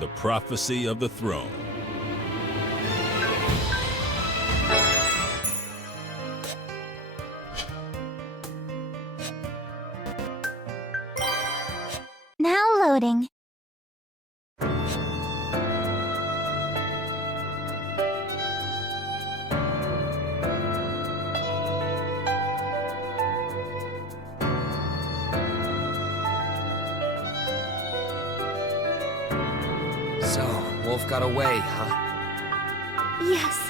The Prophecy of the Throne. Now loading. So, Wolf got away, huh? Yes.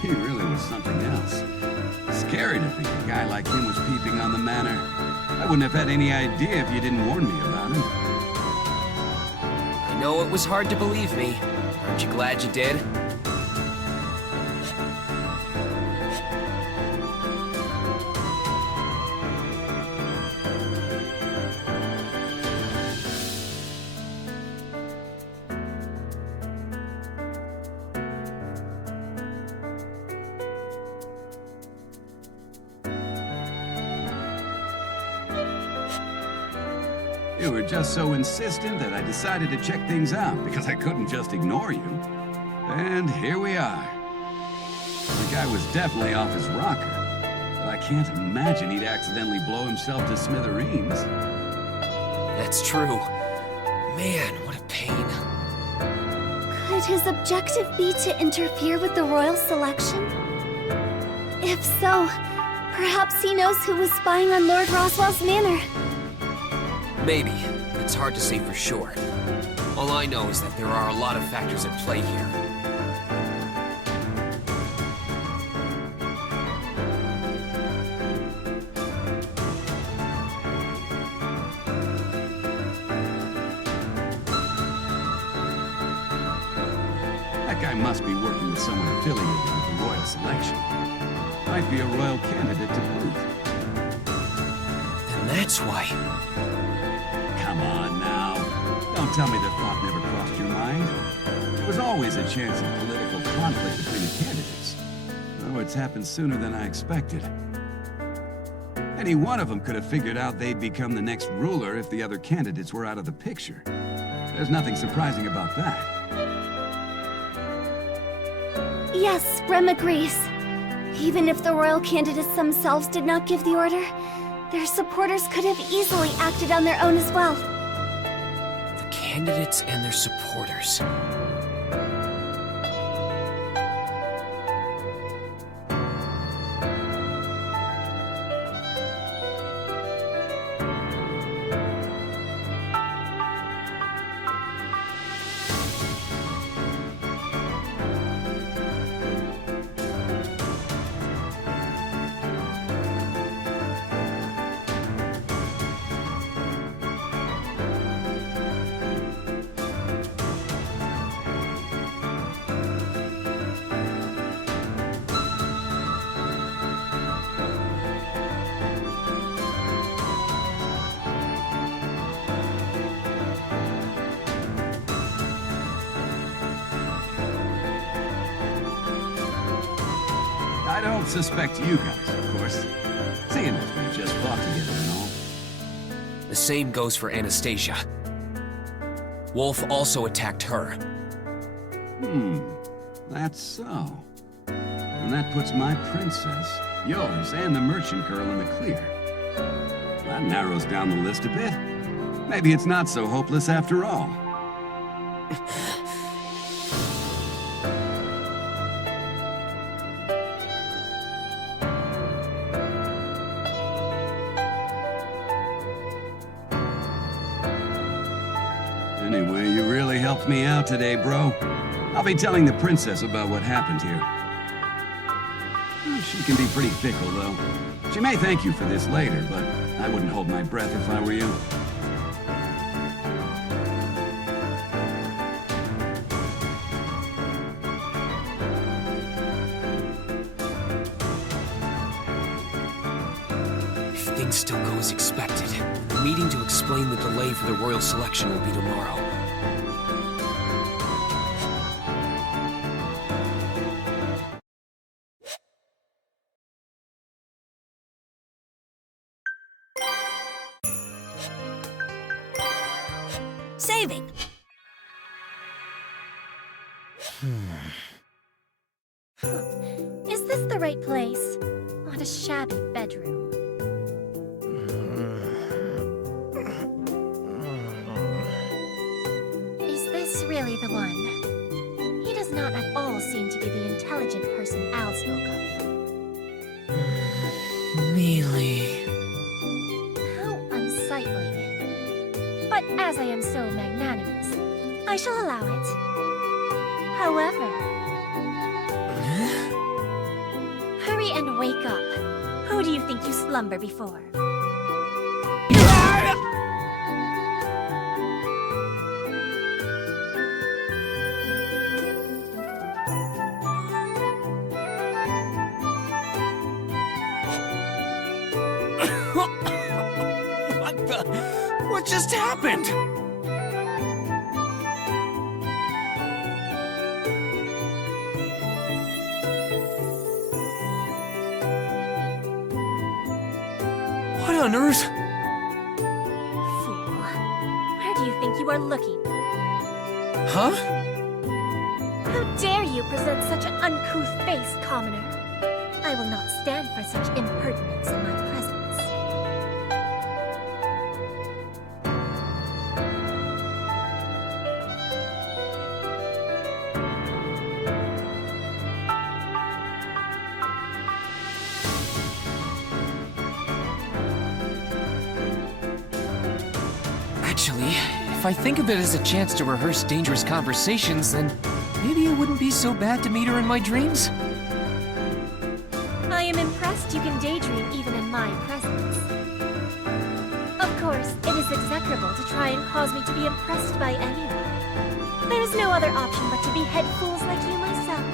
He really was something else. Scary to think a guy like him was peeping on the manor. I wouldn't have had any idea if you didn't warn me about him. I know it was hard to believe me. Aren't you glad you did? You were just so insistent that I decided to check things out because I couldn't just ignore you. And here we are. The guy was definitely off his rocker, but I can't imagine he'd accidentally blow himself to smithereens. That's true. Man, what a pain. Could his objective be to interfere with the royal selection? If so, perhaps he knows who was spying on Lord Roswell's manor. Maybe. It's hard to say for sure. All I know is that there are a lot of factors at play here. That guy must be working with someone affiliated with the royal selection. Might be a royal candidate to boot. And that's why. Come on now. Don't tell me the thought never crossed your mind. There was always a chance of political conflict between the candidates. Oh, it's happened sooner than I expected. Any one of them could have figured out they'd become the next ruler if the other candidates were out of the picture. There's nothing surprising about that. Yes, Rem agrees. Even if the royal candidates themselves did not give the order, their supporters could have easily acted on their own as well. The candidates and their supporters. I don't suspect you guys, of course. Seeing as we just fought together and all. The same goes for Anastasia. Wolf also attacked her. That's so. And that puts my princess, yours, and the merchant girl in the clear. That narrows down the list a bit. Maybe it's not so hopeless after all. Anyway, you really helped me out today, bro. I'll be telling the princess about what happened here. She can be pretty fickle, though. She may thank you for this later, but I wouldn't hold my breath if I were you. If things still go as expected, the meeting to explain the delay for the royal selection will be tomorrow. Saving! Is this the right place? What a shabby bedroom. Is this really the one? He does not at all seem to be the intelligent person Al spoke of. Mealy. How unsightly. But as I am so magnanimous, I shall allow it. However... Hurry and wake up. Who do you think you slumber before? What just happened? What on earth? Fool. Where do you think you are looking? Huh? How dare you present such an uncouth face, commoner? I will not stand for such impertinence in my presence. Actually, if I think of it as a chance to rehearse dangerous conversations, then maybe it wouldn't be so bad to meet her in my dreams. I am impressed you can daydream even in my presence. Of course, it is execrable to try and cause me to be impressed by anyone. There is no other option but to behead fools like you myself.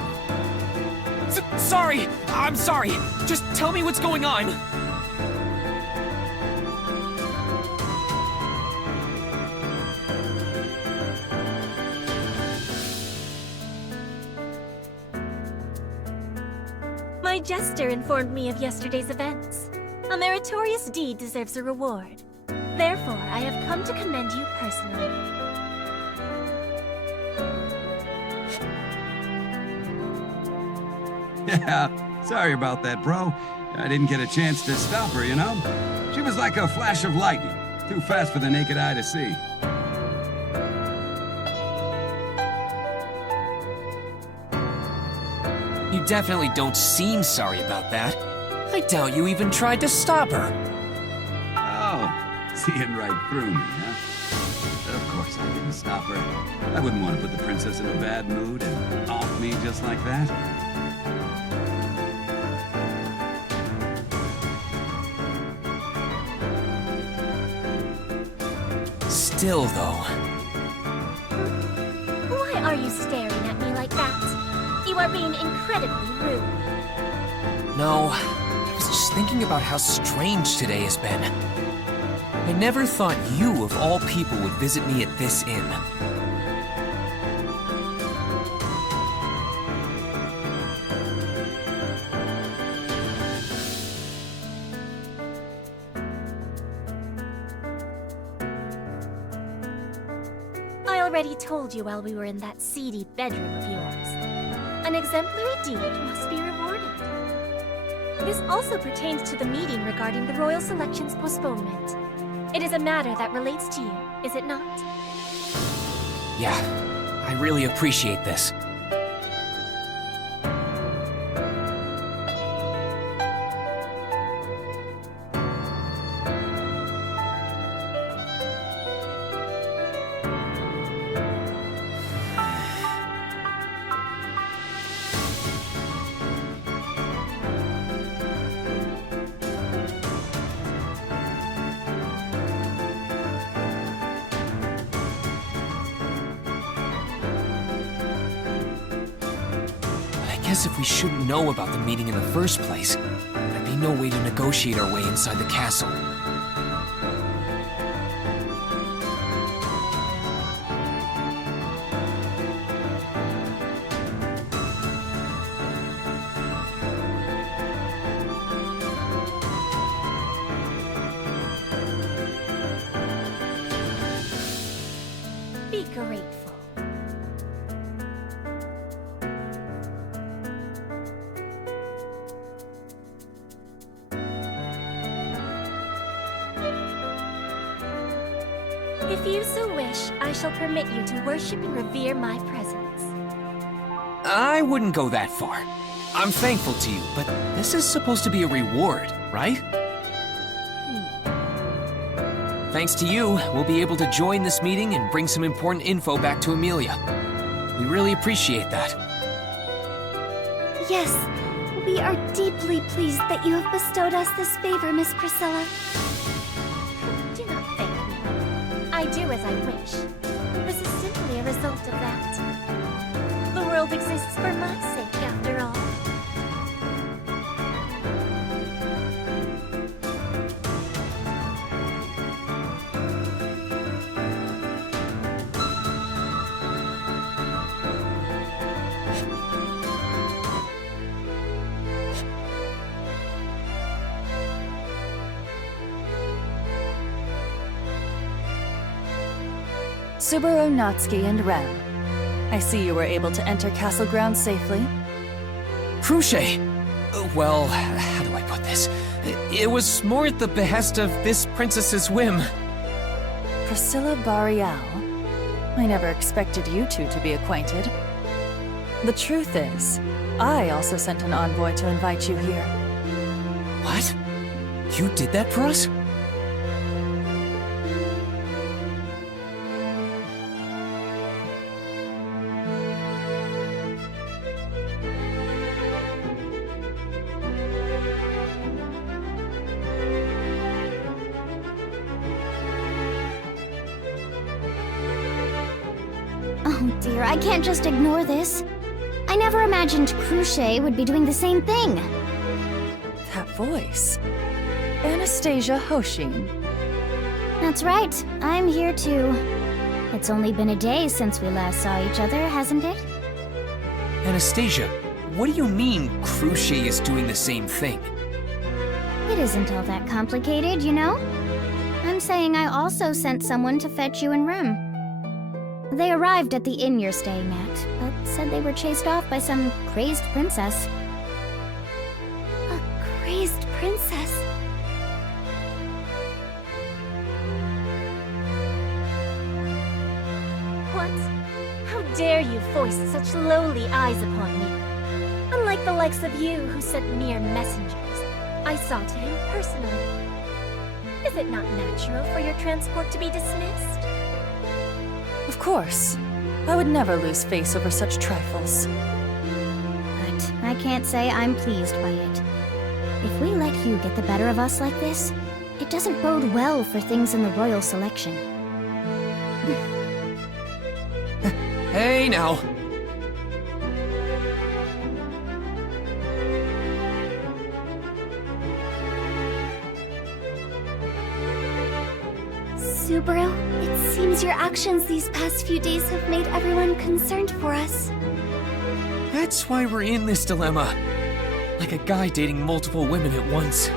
Sorry! I'm sorry! Just tell me what's going on! My jester informed me of yesterday's events. A meritorious deed deserves a reward. Therefore, I have come to commend you personally. Yeah, sorry about that, bro. I didn't get a chance to stop her, you know? She was like a flash of lightning. Too fast for the naked eye to see. You definitely don't seem sorry about that. I doubt you even tried to stop her. Oh, seeing right through me, huh? Of course I didn't stop her. I wouldn't want to put the princess in a bad mood and off me just like that. Still, though. Why are you staring at me like that? You are being incredibly rude. No, I was just thinking about how strange today has been. I never thought you, of all people, would visit me at this inn. I already told you while we were in that seedy bedroom of yours. An exemplary deed must be rewarded. This also pertains to the meeting regarding the Royal Selection's postponement. It is a matter that relates to you, is it not? Yeah, I really appreciate this. I guess if we shouldn't know about the meeting in the first place, there'd be no way to negotiate our way inside the castle. Be grateful. If you so wish, I shall permit you to worship and revere my presence. I wouldn't go that far. I'm thankful to you, but this is supposed to be a reward, right? Thanks to you, we'll be able to join this meeting and bring some important info back to Emilia. We really appreciate that. Yes, we are deeply pleased that you have bestowed us this favor, Miss Priscilla. Do not thank me. I do as I wish. This is simply a result of that. The world exists for my sake, after all. Subaru, Natsuki, and Rem. I see you were able to enter Castle Grounds safely. Cruce! Well, how do I put this? It was more at the behest of this princess's whim. Priscilla Boreal. I never expected you two to be acquainted. The truth is, I also sent an envoy to invite you here. What? You did that for us? Oh dear, I can't just ignore this. I never imagined Cruce would be doing the same thing. That voice. Anastasia Hoshin. That's right, I'm here too. It's only been a day since we last saw each other, hasn't it? Anastasia, what do you mean Cruce is doing the same thing? It isn't all that complicated, you know? I'm saying I also sent someone to fetch you and Rem. They arrived at the inn you're staying at, but said they were chased off by some crazed princess. A crazed princess? What? How dare you foist such lowly eyes upon me? Unlike the likes of you who sent mere messengers, I saw to him personally. Is it not natural for your transport to be dismissed? Of course. I would never lose face over such trifles. But I can't say I'm pleased by it. If we let you get the better of us like this, it doesn't bode well for things in the royal selection. Hey now! Subaru, it seems your actions these past few days have made everyone concerned for us. That's why we're in this dilemma. Like a guy dating multiple women at once.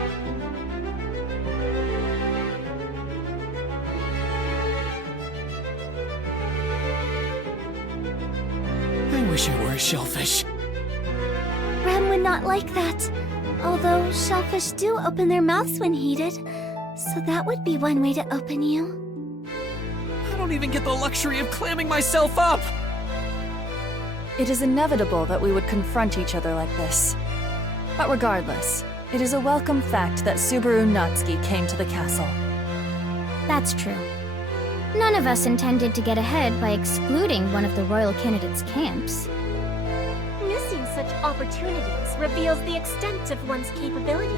I wish I were a shellfish. Rem would not like that. Although shellfish do open their mouths when heated, so that would be one way to open you. I don't even get the luxury of clamming myself up! It is inevitable that we would confront each other like this. But regardless, it is a welcome fact that Subaru Natsuki came to the castle. That's true. None of us intended to get ahead by excluding one of the royal candidates' camps. Missing such opportunities reveals the extent of one's capabilities.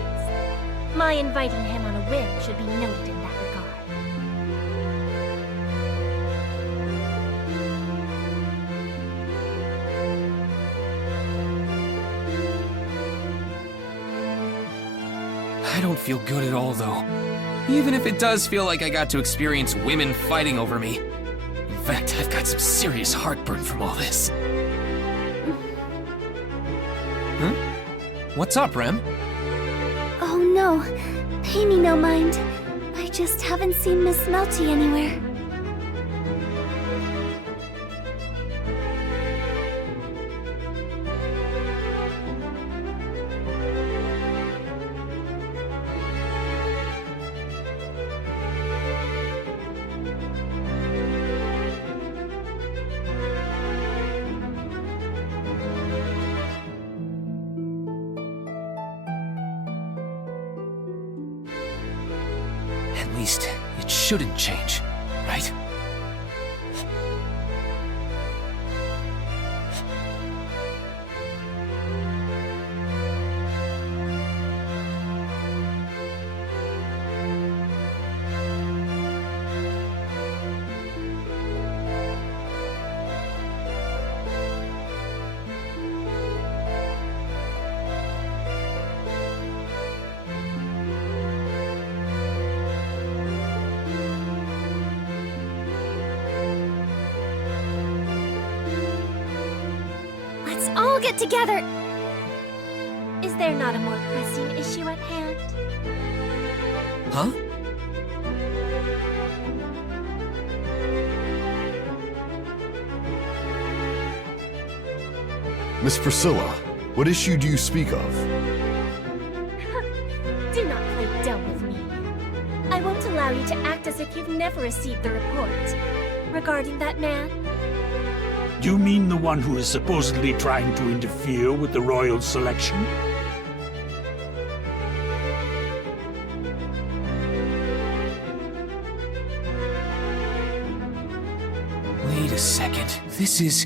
My inviting him on a whim should be noted in that regard. I don't feel good at all, though. Even if it does feel like I got to experience women fighting over me. In fact, I've got some serious heartburn from all this. Huh? What's up, Rem? Oh no, pay me no mind. I just haven't seen Miss Melty anywhere. least, it shouldn't change, right? Let's all get together! Is there not a more pressing issue at hand? Huh? Miss Priscilla, what issue do you speak of? Do not play dumb with me. I won't allow you to act as if you've never received the report. Regarding that man? You mean the one who is supposedly trying to interfere with the royal selection? Wait a second. This is...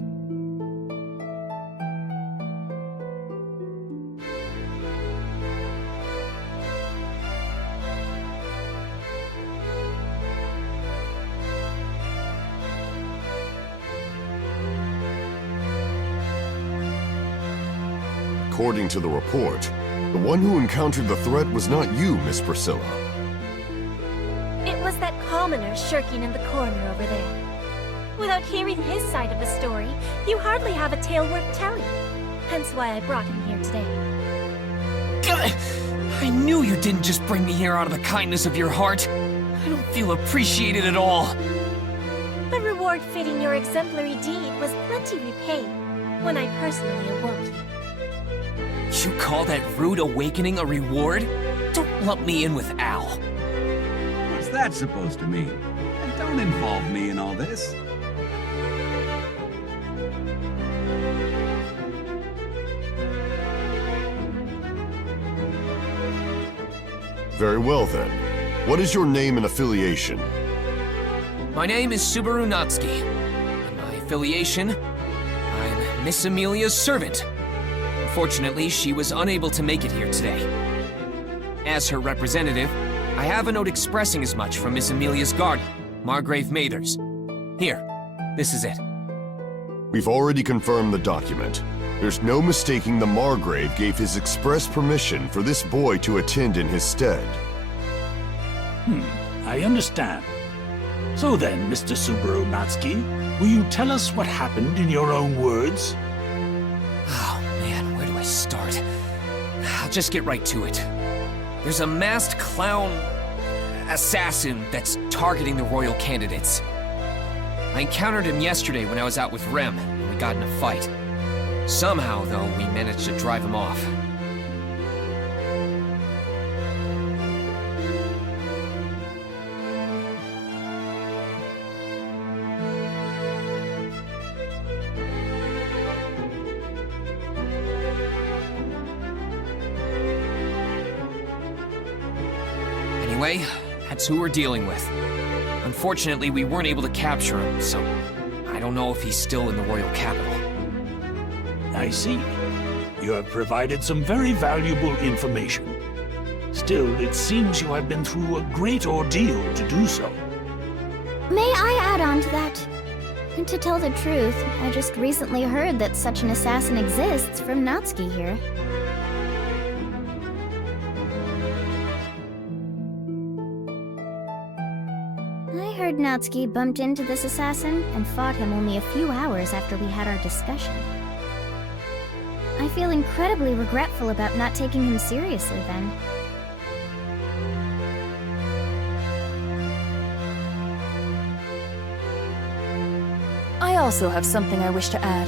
According to the report, the one who encountered the threat was not you, Miss Priscilla. It was that commoner shirking in the corner over there. Without hearing his side of the story, you hardly have a tale worth telling. Hence why I brought him here today. God, I knew you didn't just bring me here out of the kindness of your heart. I don't feel appreciated at all. The reward fitting your exemplary deed was plenty repaid when I personally awoke you. You call that rude awakening a reward? Don't lump me in with Al. What's that supposed to mean? And don't involve me in all this. Very well then. What is your name and affiliation? My name is Subaru Natsuki. And my affiliation? I'm Miss Amelia's servant. Unfortunately, she was unable to make it here today. As her representative, I have a note expressing as much from Miss Amelia's guardian, Margrave Mathers. Here, this is it. We've already confirmed the document. There's no mistaking the Margrave gave his express permission for this boy to attend in his stead. I understand. So then, Mr. Subaru Natsuki, will you tell us what happened in your own words? Oh man, where do I start? I'll just get right to it. There's a masked clown assassin that's targeting the royal candidates. I encountered him yesterday when I was out with Rem, and we got in a fight. Somehow, though, we managed to drive him off. Anyway, that's who we're dealing with. Unfortunately, we weren't able to capture him, so I don't know if he's still in the royal capital. I see. You have provided some very valuable information. Still, it seems you have been through a great ordeal to do so. May I add on to that? And to tell the truth, I just recently heard that such an assassin exists from Natsuki here. I heard Natsuki bumped into this assassin and fought him only a few hours after we had our discussion. I feel incredibly regretful about not taking him seriously then. I also have something I wish to add.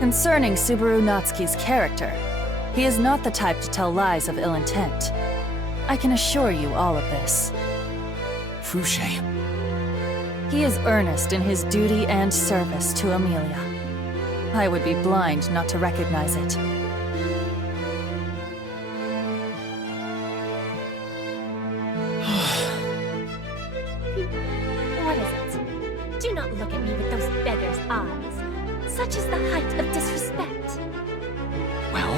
Concerning Subaru Natsuki's character, he is not the type to tell lies of ill intent. I can assure you all of this. Fouché. He is earnest in his duty and service to Amelia. I would be blind not to recognize it. Do not look at me with those beggar's eyes. Such is the height of disrespect. Well,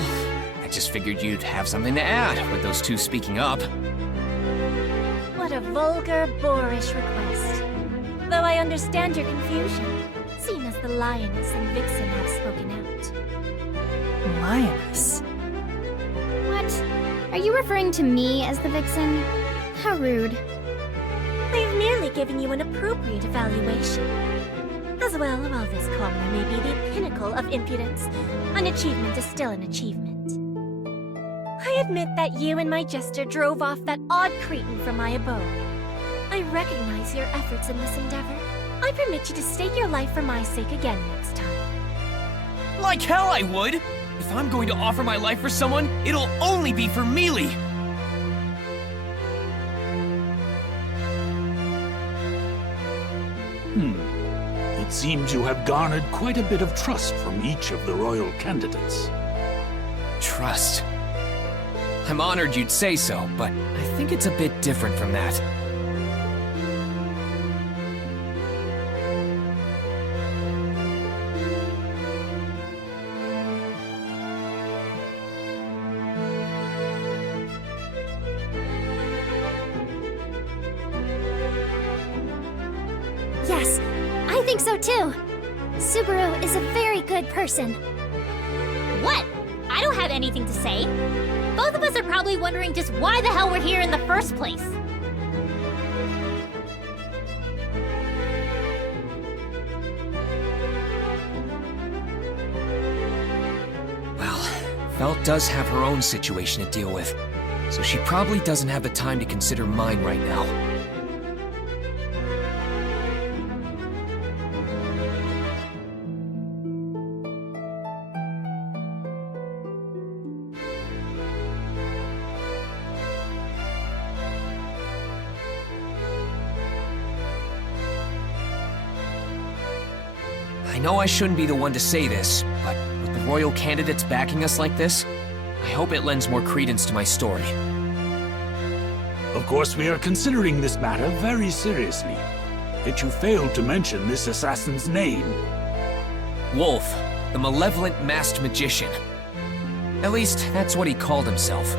I just figured you'd have something to add with those two speaking up. What a vulgar, boorish request. Though I understand your confusion, seeing as the Lioness and Vixen have spoken out. Lioness? What? Are you referring to me as the vixen? How rude. I've merely given you an appropriate evaluation. As well, while this commonly may be the pinnacle of impudence, an achievement is still an achievement. I admit that you and my jester drove off that odd cretin from my abode. I recognize your efforts in this endeavor. I permit you to stake your life for my sake again next time. Like hell I would! If I'm going to offer my life for someone, it'll only be for Mealy! It seems you have garnered quite a bit of trust from each of the royal candidates. Trust. I'm honored you'd say so, but I think it's a bit different from that. Yes, I think so too. Subaru is a very good person. What? I don't have anything to say. Both of us are probably wondering just why the hell we're here in the first place. Well, Felt does have her own situation to deal with, so she probably doesn't have the time to consider mine right now. I know I shouldn't be the one to say this, but with the royal candidates backing us like this, I hope it lends more credence to my story. Of course, we are considering this matter very seriously. Yet you failed to mention this assassin's name. Wolf, the malevolent masked magician. At least, that's what he called himself.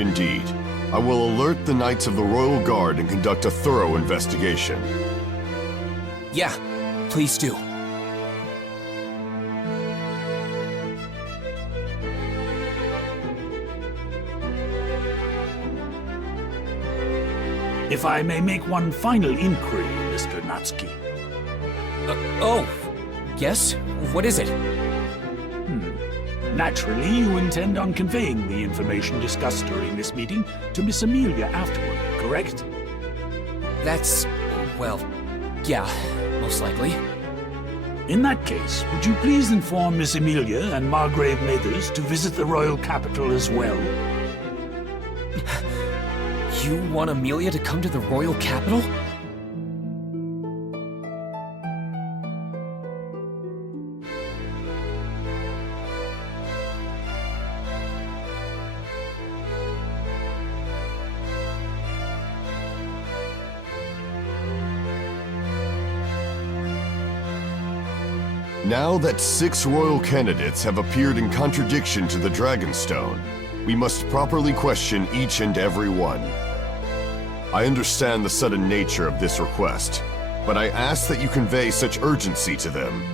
Indeed. I will alert the Knights of the Royal Guard and conduct a thorough investigation. Yeah, please do. If I may make one final inquiry, Mr. Natsuki. Oh, yes? What is it? Naturally, you intend on conveying the information discussed during this meeting to Miss Amelia afterward, correct? That's... well, yeah, most likely. In that case, would you please inform Miss Amelia and Margrave Mathers to visit the royal capital as well? You want Amelia to come to the royal capital? Now that 6 royal candidates have appeared in contradiction to the Dragonstone, we must properly question each and every one. I understand the sudden nature of this request, but I ask that you convey such urgency to them.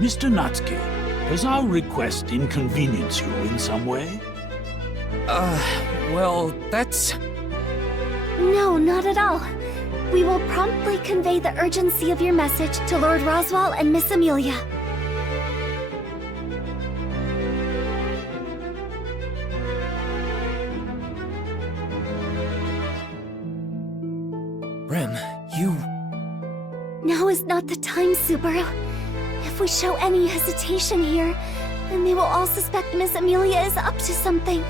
Mr. Natsuki, does our request inconvenience you in some way? Well, that's... No, not at all. We will promptly convey the urgency of your message to Lord Roswaal and Miss Amelia. Rem, you... Now is not not the time, Subaru. If we show any hesitation here, then they will all suspect Miss Amelia is up to something.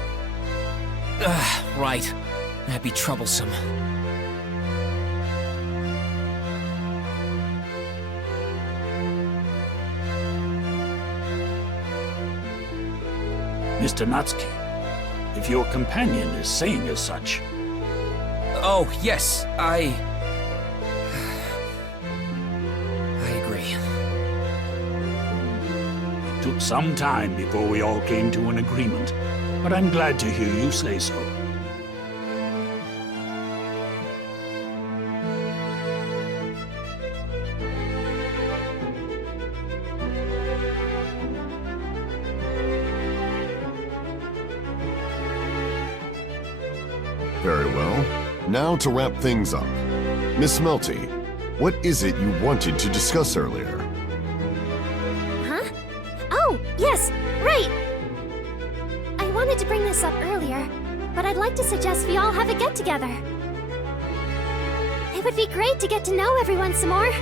Right. That'd be troublesome. Mr. Natsuki, if your companion is saying as such. Oh, yes, I agree. It took some time before we all came to an agreement, but I'm glad to hear you say so. Very well. Now to wrap things up. Miss Melty, what is it you wanted to discuss earlier? Huh? Oh, yes, right! I wanted to bring this up earlier, but I'd like to suggest we all have a get-together. It would be great to get to know everyone some more.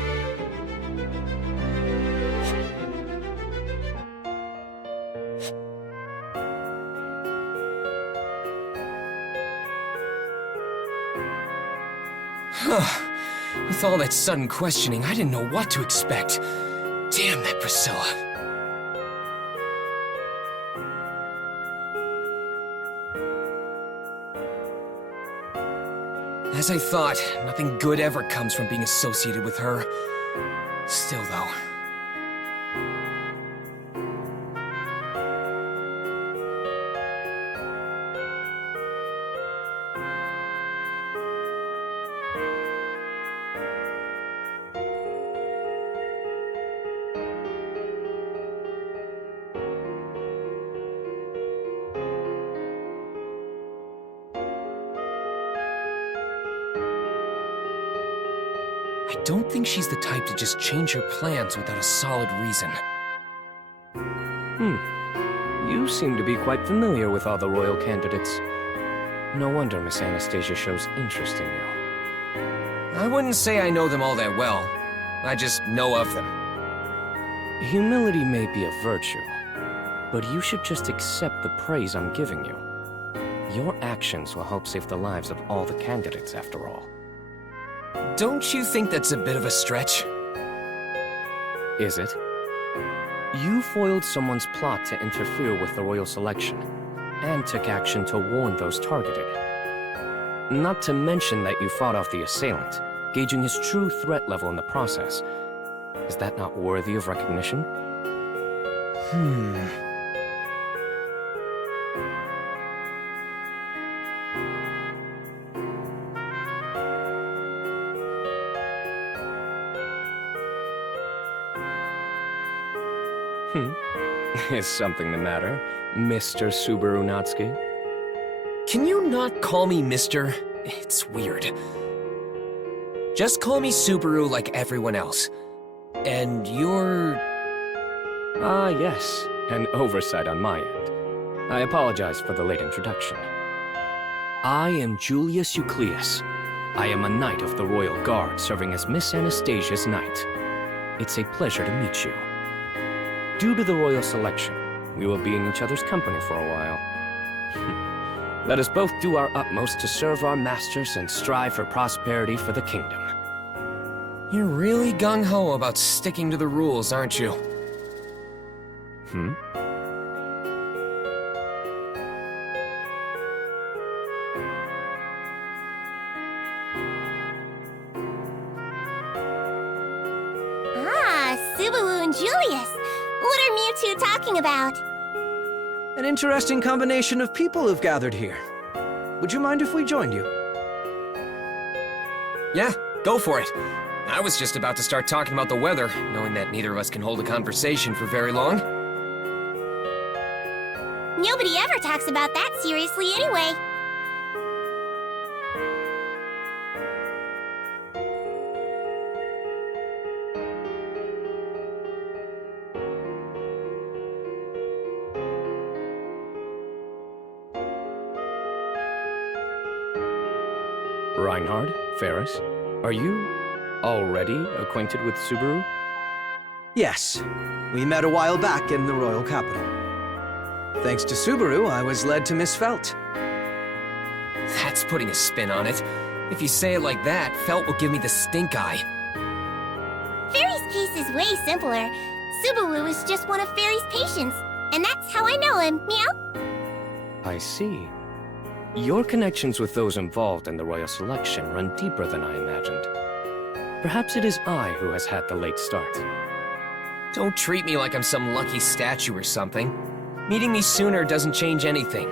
With all that sudden questioning, I didn't know what to expect. Damn that Priscilla. As I thought, nothing good ever comes from being associated with her. Still, though. I don't think she's the type to just change her plans without a solid reason. You seem to be quite familiar with all the royal candidates. No wonder Miss Anastasia shows interest in you. I wouldn't say I know them all that well. I just know of them. Humility may be a virtue, but you should just accept the praise I'm giving you. Your actions will help save the lives of all the candidates, after all. Don't you think that's a bit of a stretch? Is it? You foiled someone's plot to interfere with the royal selection, and took action to warn those targeted. Not to mention that you fought off the assailant, gauging his true threat level in the process. Is that not worthy of recognition? Is something the matter, Mr. Subaru Natsuki? Can you not call me Mr.? It's weird. Just call me Subaru like everyone else. And you're... Ah, yes. An oversight on my end. I apologize for the late introduction. I am Julius Euclius. I am a knight of the Royal Guard serving as Miss Anastasia's knight. It's a pleasure to meet you. Due to the royal selection, we will be in each other's company for a while. Let us both do our utmost to serve our masters and strive for prosperity for the kingdom. You're really gung-ho about sticking to the rules, aren't you? Ah, Subaru and Julius. What are you two talking about? An interesting combination of people have gathered here. Would you mind if we joined you? Yeah, go for it. I was just about to start talking about the weather, knowing that neither of us can hold a conversation for very long. Nobody ever talks about that seriously anyway. Reinhard, Ferris, are you... already acquainted with Subaru? Yes, we met a while back in the royal capital. Thanks to Subaru, I was led to Miss Felt. That's putting a spin on it. If you say it like that, Felt will give me the stink eye. Fairy's case is way simpler. Subaru is just one of Fairy's patients, and that's how I know him, meow? I see. Your connections with those involved in the royal selection run deeper than I imagined. Perhaps it is I who has had the late start. Don't treat me like I'm some lucky statue or something. Meeting me sooner doesn't change anything.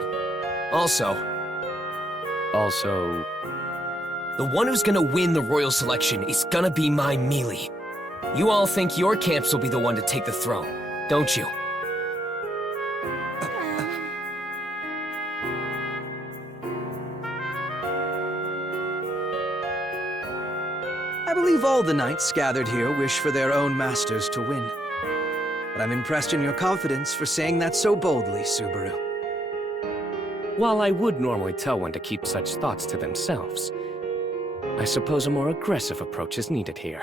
Also, the one who's gonna win the royal selection is gonna be my Mealy. You all think your camps will be the one to take the throne, don't you? I believe all the knights gathered here wish for their own masters to win. But I'm impressed in your confidence for saying that so boldly, Subaru. While I would normally tell one to keep such thoughts to themselves, I suppose a more aggressive approach is needed here.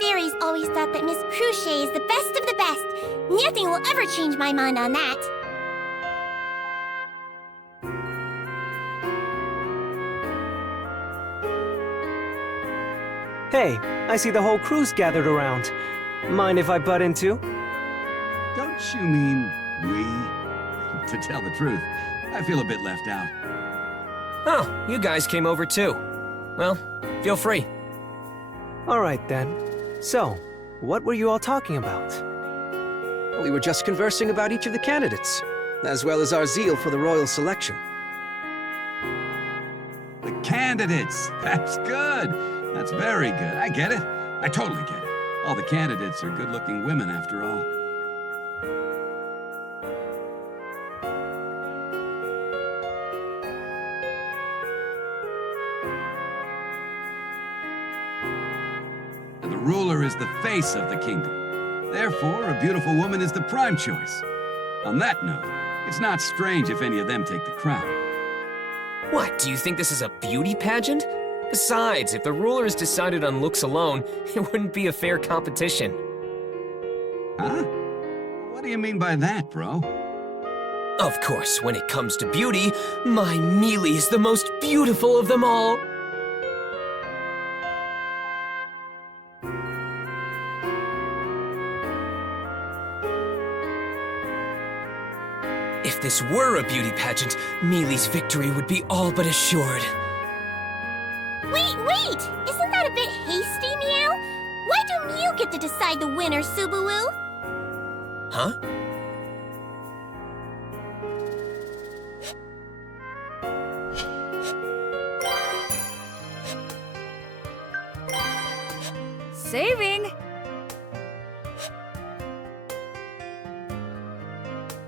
Fairy's always thought that Miss Cruchet is the best of the best. Nothing will ever change my mind on that. Hey, I see the whole crew's gathered around. Mind if I butt in too? Don't you mean we? To tell the truth, I feel a bit left out. Oh, you guys came over too. Well, feel free. All right then. So, what were you all talking about? We were just conversing about each of the candidates, as well as our zeal for the royal selection. The candidates! That's good! That's very good. I get it. I totally get it. All the candidates are good-looking women, after all. And the ruler is the face of the kingdom. Therefore, a beautiful woman is the prime choice. On that note, it's not strange if any of them take the crown. What, do you think this is a beauty pageant? Besides, if the rulers decided on looks alone, it wouldn't be a fair competition. Huh? What do you mean by that, bro? Of course, when it comes to beauty, my Mealy is the most beautiful of them all. If this were a beauty pageant, Mealy's victory would be all but assured. Wait! Isn't that a bit hasty, Meow? Why do you get to decide the winner, Subaru? Huh?